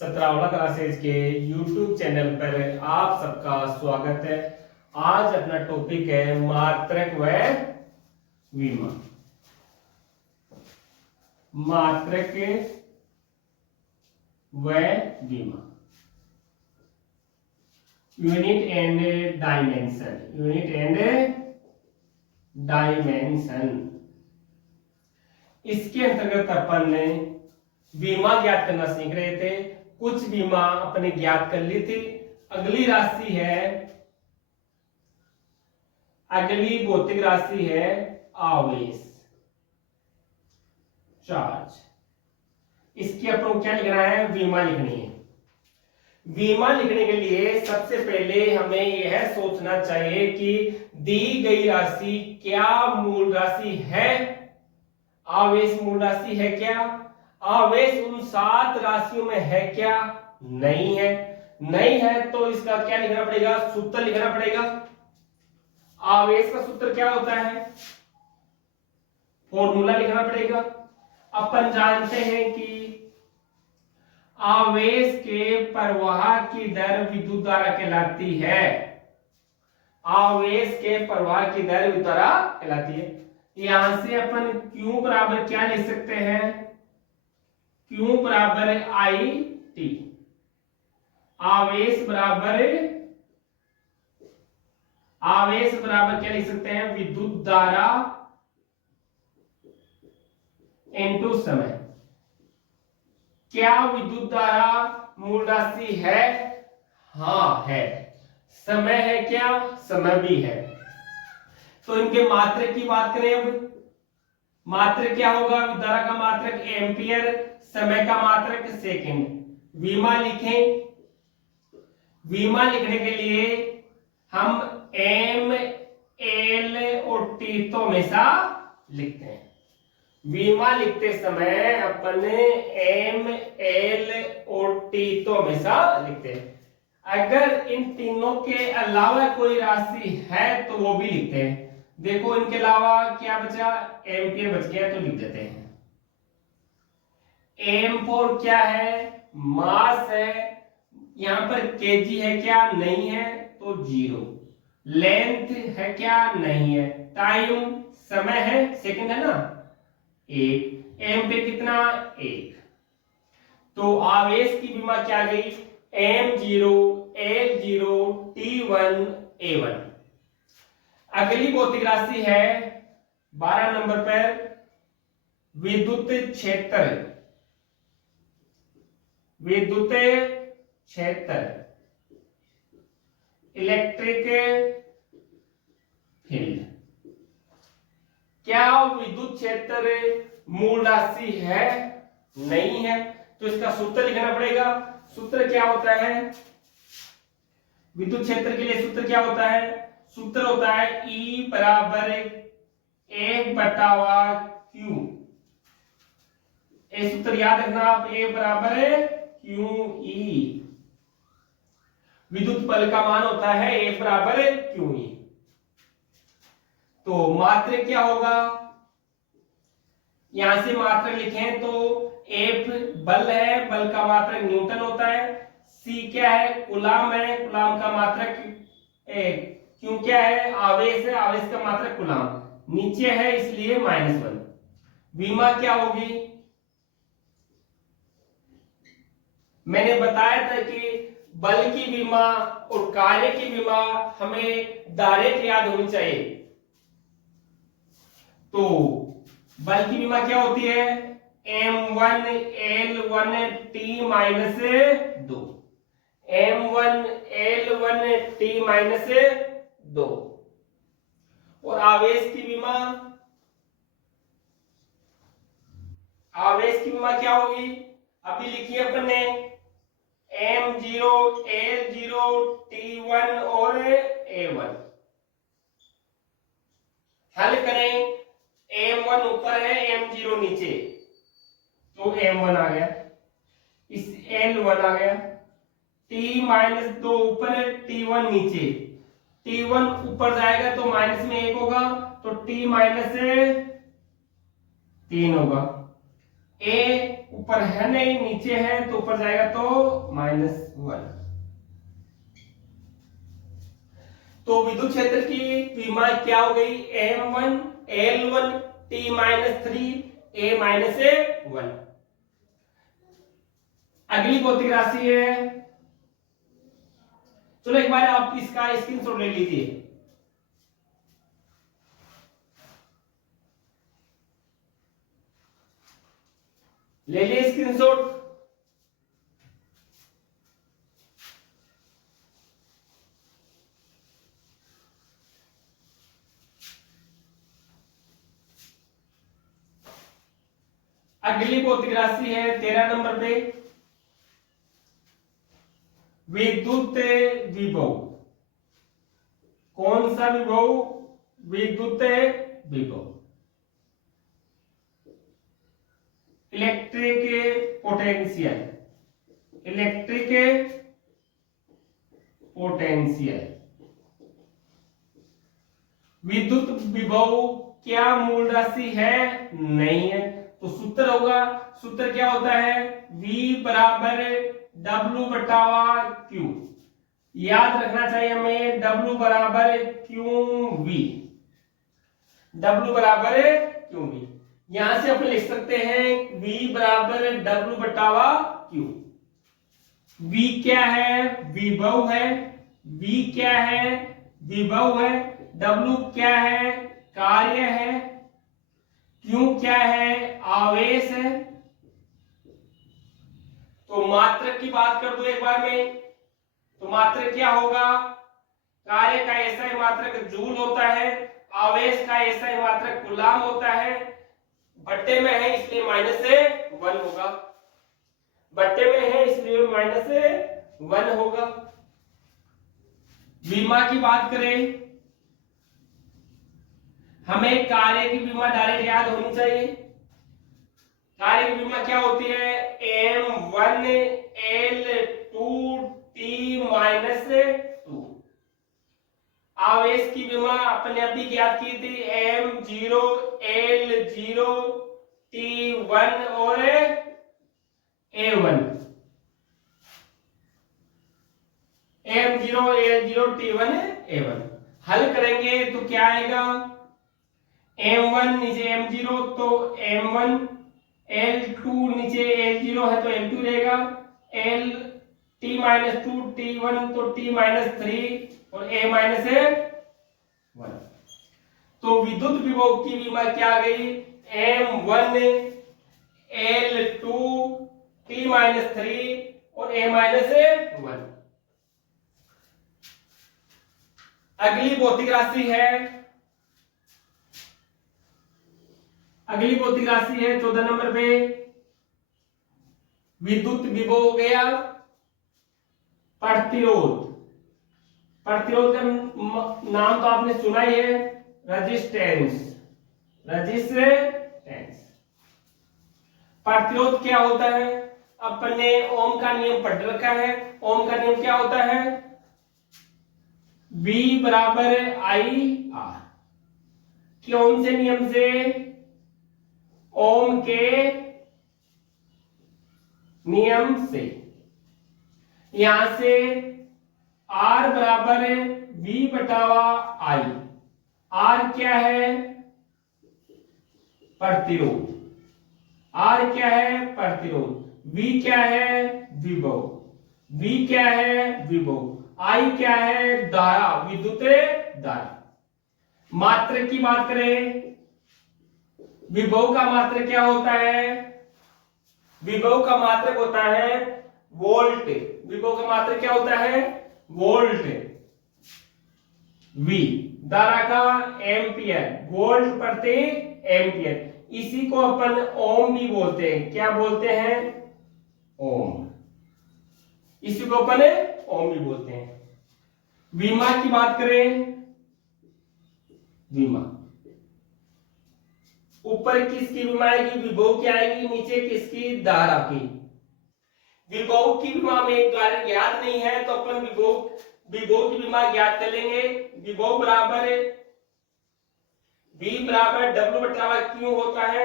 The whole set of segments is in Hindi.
17वां क्लासेज के YouTube चैनल पर आप सबका स्वागत है। आज अपना टॉपिक है मात्रक व विमा। मात्रक व विमा, unit and dimension. Unit and dimension, इसके अंतर्गत अपन ने विमा ज्ञात करना सीख रहे थे। कुछ विमा अपने ज्ञात कर ली थी। अगली राशि है, अगली भौतिक राशि है आवेश, चार्ज। इसकी अपन को क्या लिखना है? विमा लिखनी है। विमा लिखने के लिए सबसे पहले हमें यह सोचना चाहिए कि दी गई राशि क्या मूल राशि है? आवेश मूल राशि है क्या? आवेश उन 7 राशियों में है क्या? नहीं है। नहीं है तो इसका क्या लिखना पड़ेगा? सूत्र लिखना पड़ेगा। आवेश का सूत्र क्या होता है? फॉर्मूला लिखना पड़ेगा। अपन जानते हैं कि आवेश के प्रवाह की दर विद्युत धारा कहलाती है। आवेश के प्रवाह की दर विद्युत धारा कहलाती है। यहां से अपन Q बराबर क्या लिख सकते हैं? Q बराबर आई टी। आवेश बराबर क्या लिख सकते हैं? विद्युत धारा इनटू समय। क्या विद्युत धारा मूल राशि है? हाँ है। समय है क्या? समय भी है। तो इनके मात्रक की बात करें अब। मात्रक क्या होगा? विद्युत धारा का मात्रक एम्पियर, समय का मात्रक सेकंड। विमा लिखें। विमा लिखने के लिए हम एम, एल और टी तो हमेशा लिखते हैं। विमा लिखते समय अपन एम, एल और टी तो हमेशा लिखते हैं। अगर इन तीनों के अलावा कोई राशि है तो वो भी लिखते हैं। देखो इनके अलावा क्या बचा? एम्पियर बच गया तो लिख देते हैं। एम फोर क्या है? मास है। यहां पर केजी है क्या? नहीं है तो 0। लेंथ है क्या? नहीं है। टाइम समय है, सेकंड है ना, 1। एम पे कितना? 1। तो आवेश की विमा क्या गई? M0, L0, T1, A1। अगली भौतिक राशि है 12 नंबर पर विद्युत क्षेत्र। विद्युत क्षेत्र, इलेक्ट्रिक फील्ड। क्या विद्युत क्षेत्र मूल राशि है? नहीं है। तो इसका सूत्र लिखना पड़ेगा। सूत्र क्या होता है? विद्युत क्षेत्र के लिए सूत्र क्या होता है? सूत्र होता है E बराबर 1/Q। ये सूत्र याद रखना आप। A बराबर QE। विद्युत बल का मान होता है A बराबर QE। तो मात्रक क्या होगा? यहां से मात्रक लिखें तो F बल है, बल का मात्रक न्यूटन होता है। C क्या है? कूलाम है, कूलाम का मात्रक Q क्या है? आवेश है, आवेश का मात्रक कूलाम। नीचे है इसलिए -1। विमा क्या होगी? मैंने बताया था कि बल की विमा और कार्य की विमा हमें डायरेक्ट याद होनी चाहिए। तो बल की विमा क्या होती है? M1 L1 T-2। M1 L1 T-2। और आवेश की विमा, आवेश की विमा क्या होगी? अभी लिखिए अपन ने M0, L0, T1 और A1। हल करें। M1 ऊपर है, M0 नीचे, तो M1 आ गया। इस L1 आ गया। T-2 ऊपर है, T1 नीचे। T1 ऊपर जाएगा तो माइनस में 1 होगा, तो T-3 होगा। A ऊपर है नहीं, नीचे है तो ऊपर जाएगा तो -1। तो विद्युत क्षेत्र की विमा क्या हो गई, M1 L1 T-3 A-1। अगली भौतिक राशि है, चलो एक बार आप इसका स्क्रीनशॉट ले लीजिए। ले लिए स्क्रीनशॉट। अगली भौतिक राशि है 13 नंबर पे, विद्युत विभव। कौन सा विभव, विद्युत विभव, इलेक्ट्रिक पोटेंशियल, इलेक्ट्रिक पोटेंशियल। विद्युत विभव क्या मूल राशि है, नहीं है, तो सूत्र होगा, सूत्र क्या होता है, V बराबर W बटावा Q। याद रखना चाहिए हमें, W बराबर QV, W बराबर QV। यहां से अपन लिख सकते हैं V बराबर W बटावा Q। V क्या है, विभव है, V क्या है, विभव है, W क्या है, कार्य है, Q क्या है, आवेश है। तो मात्रक की बात कर दो एक बार में, तो मात्रक क्या होगा, कार्य का एसआई मात्रक जूल होता है, आवेश का एसआई मात्रक कूलाम होता है। बट्टे में है इसलिए -1 होगा, बट्टे में है इसलिए -1 होगा। विमा की बात करें, हमें कार्य की विमा डायरेक्ट याद होनी चाहिए। कार्य की विमा क्या होती है, M1 L2 T-2। आवेश की विमा अपने अभी ज्ञात की थी, M0 L0 T1 और A1। M0 L0 T1 A1 हल करेंगे तो क्या आएगा, M1 नीचे M0 तो M1, L2 नीचे L0 है तो L2 रहेगा, L T-2 T1 तो T-3 और A-1। तो विद्युत विभव की विमा क्या आ गई, M1 L2 T-3 और A-1। अगली भौतिक राशि है, अगली भौतिक राशि है 14 नंबर पे, विद्युत विभव हो गया, प्रतिरोध। प्रतिरोध का नाम तो आपने सुना ही है, रेजिस्टेंस, रेजिस्टेंस। प्रतिरोध क्या होता है, अपने ओम का नियम पढ़ रखा है। ओम का नियम क्या होता है, V बराबर IR। कौन से नियम से, ओम के नियम से। यहां से R बराबर V बटावा I। R क्या है, प्रतिरोध, R क्या है, प्रतिरोध, V क्या है, विभव, V क्या है, विभव, I क्या है, धारा, विद्युत धारा। मात्रक की बात करें, विभव का मात्रक क्या होता है, विभव का मात्रक होता है वोल्ट। विभव का मात्रक क्या होता है, वोल्ट। V धारा का एम्पियर, वोल्ट प्रति एम्पियर। इसी को अपन ओम भी बोलते हैं, क्या बोलते हैं, ओम। इसी को अपन ओम भी बोलते हैं। विमा की बात करें, विमा ऊपर किसकी विमा आएगी, विभव की आएगी, नीचे किसकी, धारा की। विभव की विमा में कार्य ज्ञात नहीं है तो अपन विभव की विमा ज्ञात कर लेंगे। विभव बराबर V बराबर W बटावा Q होता है,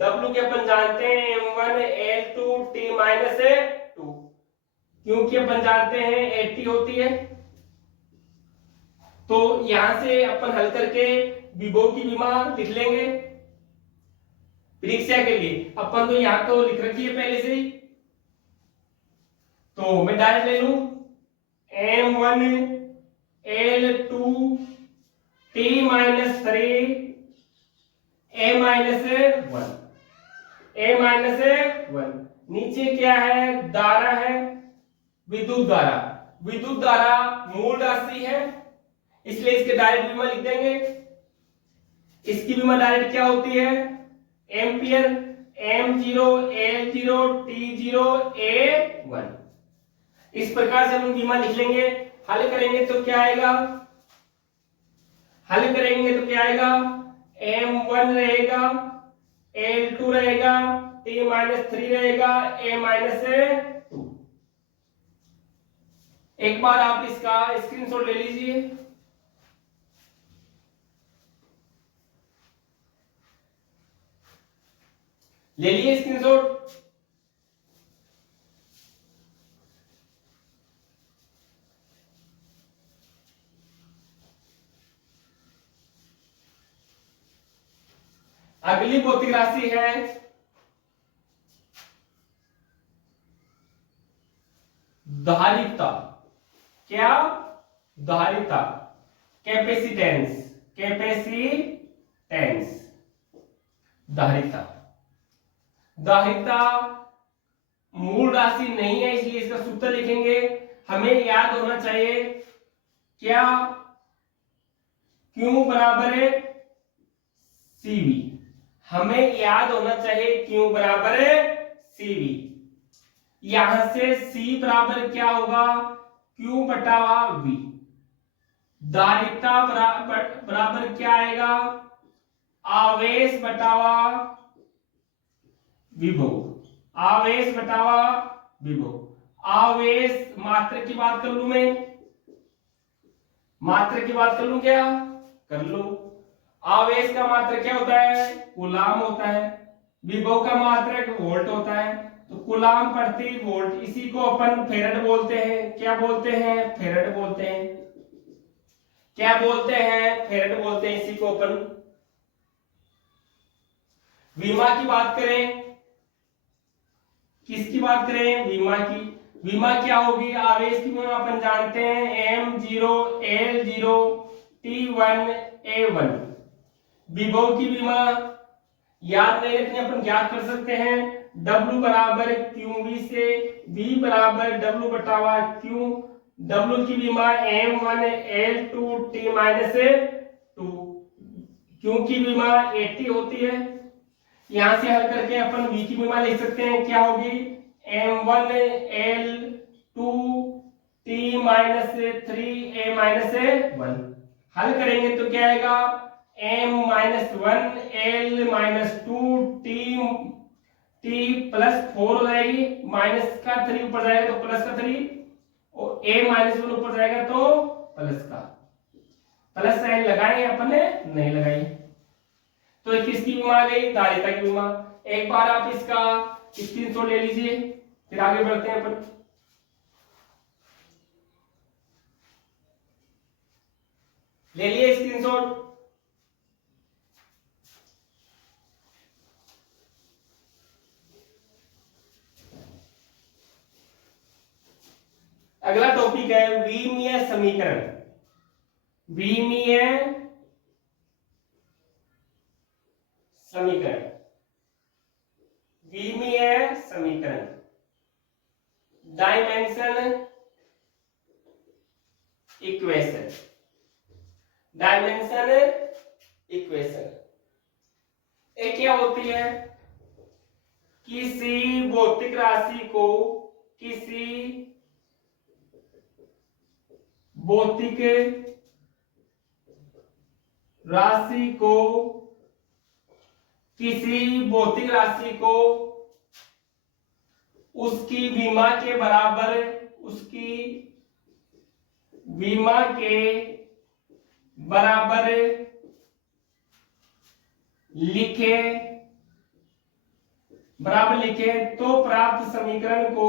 W के अपन जानते हैं m1L2T-2, क्योंकि अपन जानते हैं 80 होती है। तो यहां से अपन हल करके विभव की विमा लिख लेंगे परीक्षा के लिए। अपन तो यहां तो लिख रखी है पहले से ही, तो मैं डायरेक्ट ले लूं m1L2T-3 a-1 नीचे क्या है, धारा है, विद्युत धारा। विद्युत धारा मूल राशि है, इसलिए इसके डायरेक्ट विमा लिख देंगे। इसकी विमा डायरेक्ट क्या होती है, ampere, m0 L0 T0 a1। इस प्रकार से हम विमा लिख लेंगे। हल करेंगे तो क्या आएगा, m1 रहेगा, L2 रहेगा, T-3 रहेगा, a-2। एक बार आप इसका स्क्रीनशॉट ले लीजिए। ले लिए स्क्रीनशॉट। अगली भौतिक राशि है धारिता। क्या, धारिता, कैपेसिटेंस, धारिता। धारिता मूल राशि नहीं है, इसलिए इसका सूत्र लिखेंगे। हमें याद होना चाहिए क्या, Q बराबर है CV। हमें याद होना चाहिए Q बराबर है CV। यहां से C बराबर क्या होगा, Q बटा V। धारिता बराबर क्या आएगा, आवेश बटावा विभव। आवेश बटावा विभव। आवेश मात्रा की बात कर लूं मैं, मात्रा की बात कर लूं, क्या कर लो। आवेश का मात्रक क्या होता है, कूलाम होता है। विभव का मात्रक वोल्ट होता है। तो कूलाम प्रति वोल्ट, इसी को अपन फेरेड बोलते हैं। क्या बोलते हैं, फेरेड बोलते हैं। क्या बोलते हैं, फेरेड बोलते हैं इसी को अपन। विमा की बात करें, किसकी बात करें, विमा की। विमा क्या होगी, आवेश की विमा अपन जानते हैं m0 L0 T1 a1। विभव की विमा याद नहीं रखनी, अपन ज्ञात कर सकते हैं। W बराबर QV से V बराबर W बटावा Q। W की विमा m1 L2 T-2, Q की विमा 80 होती है। यहां से हल करके अपन V की विमा लिख सकते हैं, क्या होगी, m1 L2 T-3 a-1। हल करेंगे तो क्या आएगा, m-1 L-2 T+4 हो जाएगी। माइनस का 3 ऊपर जाएगा तो प्लस का 3, और a-1 ऊपर जाएगा तो प्लस का। प्लस साइन लगाएंगे अपन ने, नहीं लगाई। तो किसकी विमा आ गई, धारिता की विमा। एक बार आप इसका स्क्रीनशॉट ले लीजिए, फिर आगे बढ़ते हैं अपन। ले लिए स्क्रीनशॉट। अगला टॉपिक है विमीय समीकरण। विमीय समीकरण, विमीय समीकरण, डायमेंशन इक्वेशन। डायमेंशन इक्वेशन एक क्या होती है, किसी भौतिक राशि को, किसी भौतिक राशि को, किसी भौतिक राशि को उसकी विमा के बराबर, उसकी विमा के बराबर लिखे बराबर लिखे तो प्राप्त समीकरण को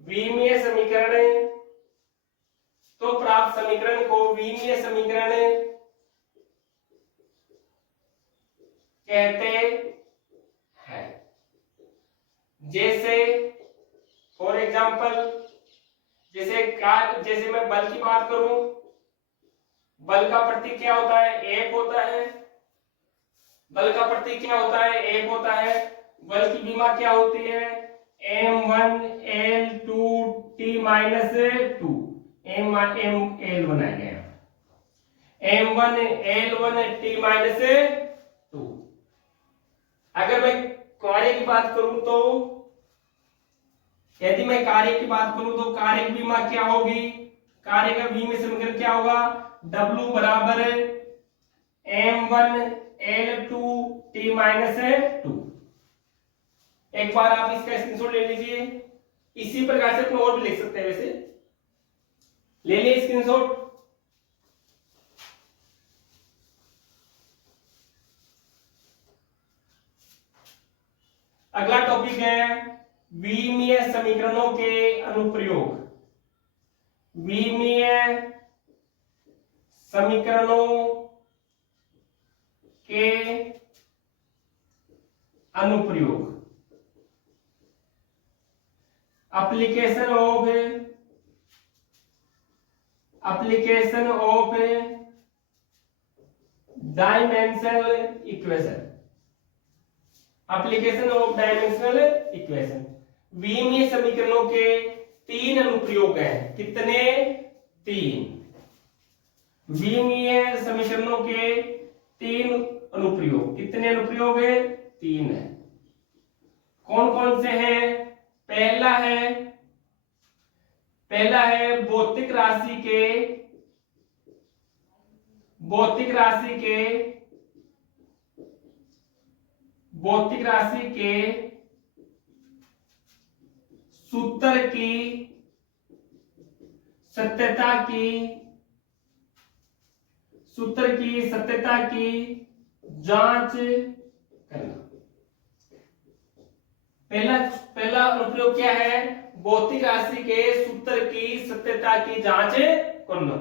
विमीय समीकरण कहते हैं। जैसे फॉर एग्जांपल, जैसे मैं बल की बात करूं, बल का प्रतीक क्या होता है? एक होता है। बल का प्रतीक क्या होता है? एक होता है। बल की विमा क्या होती है? m1l2t माइनस 2 m1l1 आ गया, m1l1t माइनस 2। अगर मैं कार्य की बात करूं तो, यदि मैं कार्य की बात करूं तो कार्य की विमा क्या होगी? कार्य का विमीय समीकरण क्या होगा? W बराबर m1l2t माइनस 2। एक बार आप इसका स्क्रीनशॉट ले लीजिए। इसी प्रकार से अपने और भी लिख सकते हैं, वैसे ले लिए स्क्रीनशॉट। अगला टॉपिक है विमीय समीकरणों के अनुप्रयोग। विमीय समीकरणों के अनुप्रयोग। Application of dimensional equation. Application of dimensional equation. विमीय समीकरणों के 3 अनुप्रयोग हैं। कितने? 3। विमीय समीकरणों के 3 अनुप्रयोग। कितने अनुप्रयोग है? 3 है। कौन कौन से हैं? पहला है भौतिक राशि के सूत्र की सत्यता की जांच करना। पहला अनुप्रयोग क्या है? भौतिक राशि के सूत्र की सत्यता की जांच करना,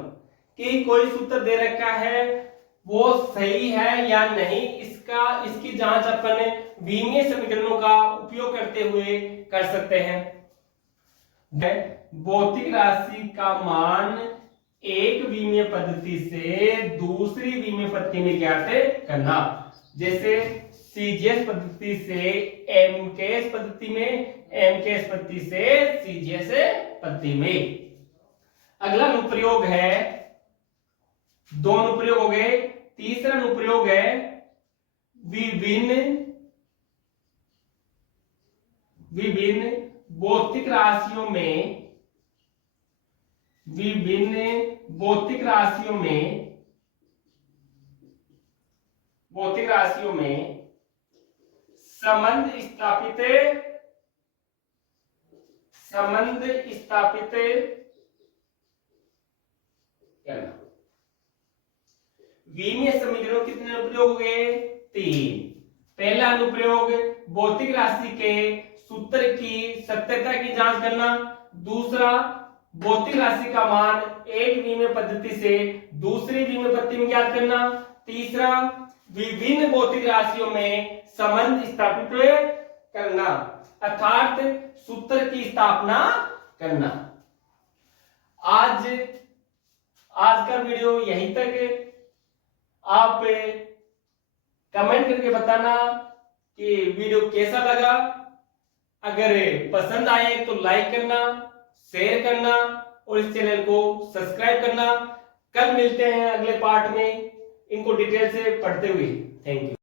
कि कोई सूत्र दे रखा है वो सही है या नहीं, इसकी जांच अपन विमीय समीकरणों का उपयोग करते हुए कर सकते हैं। भौतिक राशि का मान एक विमीय पद्धति से दूसरी विमीय पद्धति में ज्ञात करना। जैसे सीजीएस पद्धति से एमकेएस पद्धति में, एमकेएस पद्धति से सीजीएस पद्धति में। अगला अनुप्रयोग है, 2 अनुप्रयोग हो गए। तीसरा अनुप्रयोग है विभिन्न भौतिक राशियों में संबंध स्थापित करना। विमीय समीकरणों कितने अनुप्रयोग हो गए? 3। पहला अनुप्रयोग भौतिक राशि के सूत्र की सत्यता की जांच करना। दूसरा, भौतिक राशि का मान एक विमीय पद्धति से दूसरी विमीय पद्धति में ज्ञात करना। तीसरा, विभिन्न भौतिक राशियों में संबंध स्थापित करना, अर्थात सूत्र की स्थापना करना। आज का वीडियो यहीं तक। आप कमेंट करके बताना कि वीडियो कैसा लगा। अगर पसंद आए तो लाइक करना, शेयर करना और इस चैनल को सब्सक्राइब करना। कल मिलते हैं अगले पार्ट में, इनको डिटेल से पढ़ते हुए। Thank you.